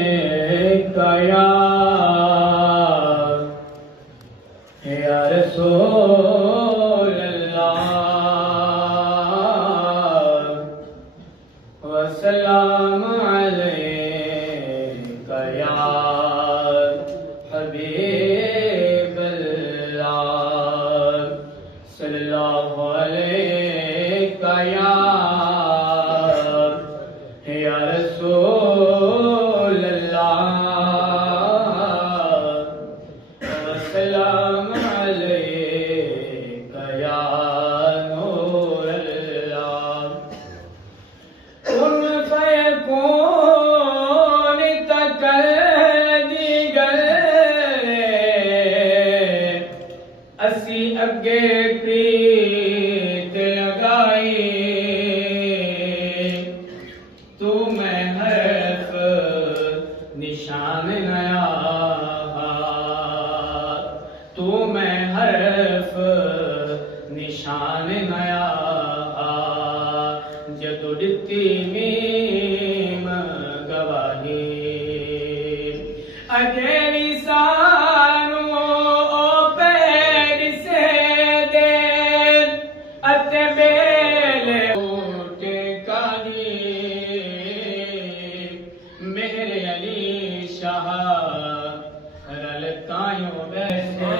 या रसूल अल्लाह वसलाम अलैका या हबीब अल्लाह सल्लल्लाहु अलैका या रसूल सलाम अलैका या नूर अल्लाह कुन फयकून तकल दीगर असी अगे प्रीत लगाई तू मैं हर्फ निशान नया तू मैं हर्फ निशान नया जदू दिती मीम गवाही अजेरी सानू ओ पैर से दे अते बेले उठे कानी मेरे अली शाह रलतायों बैठे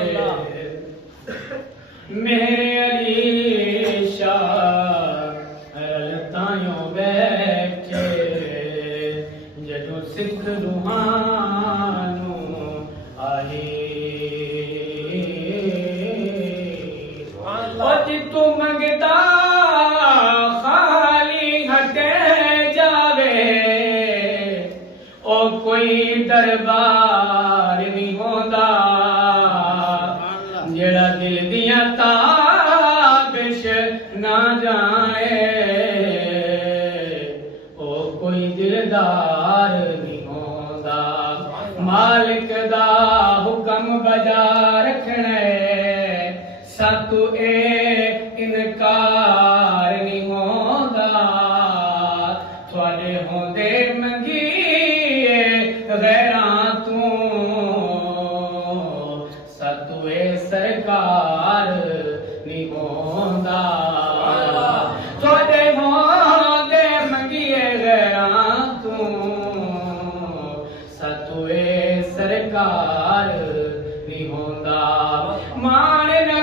मेरे अली शाह रलतायों बैठे जदों सिख रूहानू आई तू मंगता खाली हटे जावे ओ कोई दरबार नहीं होता जेड़ा दिल दिया ताबिश ना जाए ओ कोई दिलदार नहीं होता मालिक दा